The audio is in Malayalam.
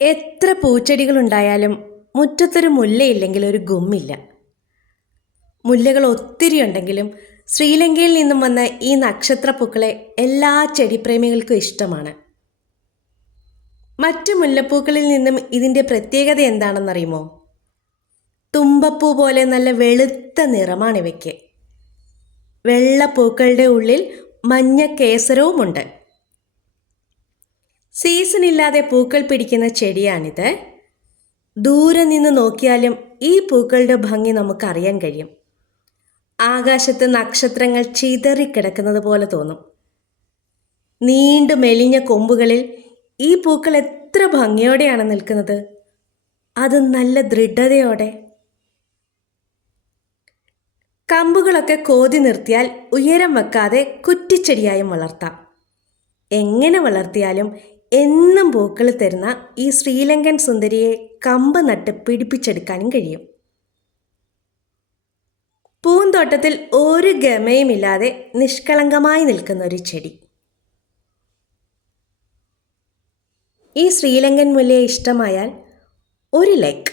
എത്ര പൂച്ചെടികളുണ്ടായാലും മുറ്റത്തൊരു മുല്ലയില്ലെങ്കിൽ ഒരു ഗുമ്മില്ല. മുല്ലകൾ ഒത്തിരി ഉണ്ടെങ്കിലും ശ്രീലങ്കയിൽ നിന്നും വന്ന ഈ നക്ഷത്രപ്പൂക്കളെ എല്ലാ ചെടിപ്രേമികൾക്കും ഇഷ്ടമാണ്. മറ്റു മുല്ലപ്പൂക്കളിൽ നിന്നും ഇതിൻ്റെ പ്രത്യേകത എന്താണെന്നറിയുമോ? തുമ്പപ്പൂ പോലെ നല്ല വെളുത്ത നിറമാണ് ഇവയ്ക്ക്. വെള്ളപ്പൂക്കളുടെ ഉള്ളിൽ മഞ്ഞ കേസരവുമുണ്ട്. സീസണില്ലാതെ പൂക്കൾ പിടിക്കുന്ന ചെടിയാണിത്. ദൂരെ നിന്ന് നോക്കിയാലും ഈ പൂക്കളുടെ ഭംഗി നമുക്കറിയാൻ കഴിയും. ആകാശത്ത് നക്ഷത്രങ്ങൾ ചിതറിക്കിടക്കുന്നത് പോലെ തോന്നും. നീണ്ടു മെലിഞ്ഞ കൊമ്പുകളിൽ ഈ പൂക്കൾ എത്ര ഭംഗിയോടെയാണ് നിൽക്കുന്നത്, അത് നല്ല ദൃഢതയോടെ. കമ്പുകളൊക്കെ കോതി നിർത്തിയാൽ ഉയരം വെക്കാതെ കുറ്റിച്ചെടിയായും വളർത്താം. എങ്ങനെ വളർത്തിയാലും എന്നും പൂക്കൾ തരുന്ന ഈ ശ്രീലങ്കൻ സുന്ദരിയെ കമ്പ് നട്ട് പിടിപ്പിച്ചെടുക്കാനും കഴിയും. പൂന്തോട്ടത്തിൽ ഒരു ഗമയുമില്ലാതെ നിഷ്കളങ്കമായി നിൽക്കുന്ന ഒരു ചെടി. ഈ ശ്രീലങ്കൻ മുല്ലയെ ഇഷ്ടമായാൽ ഒരു ലൈക്ക്.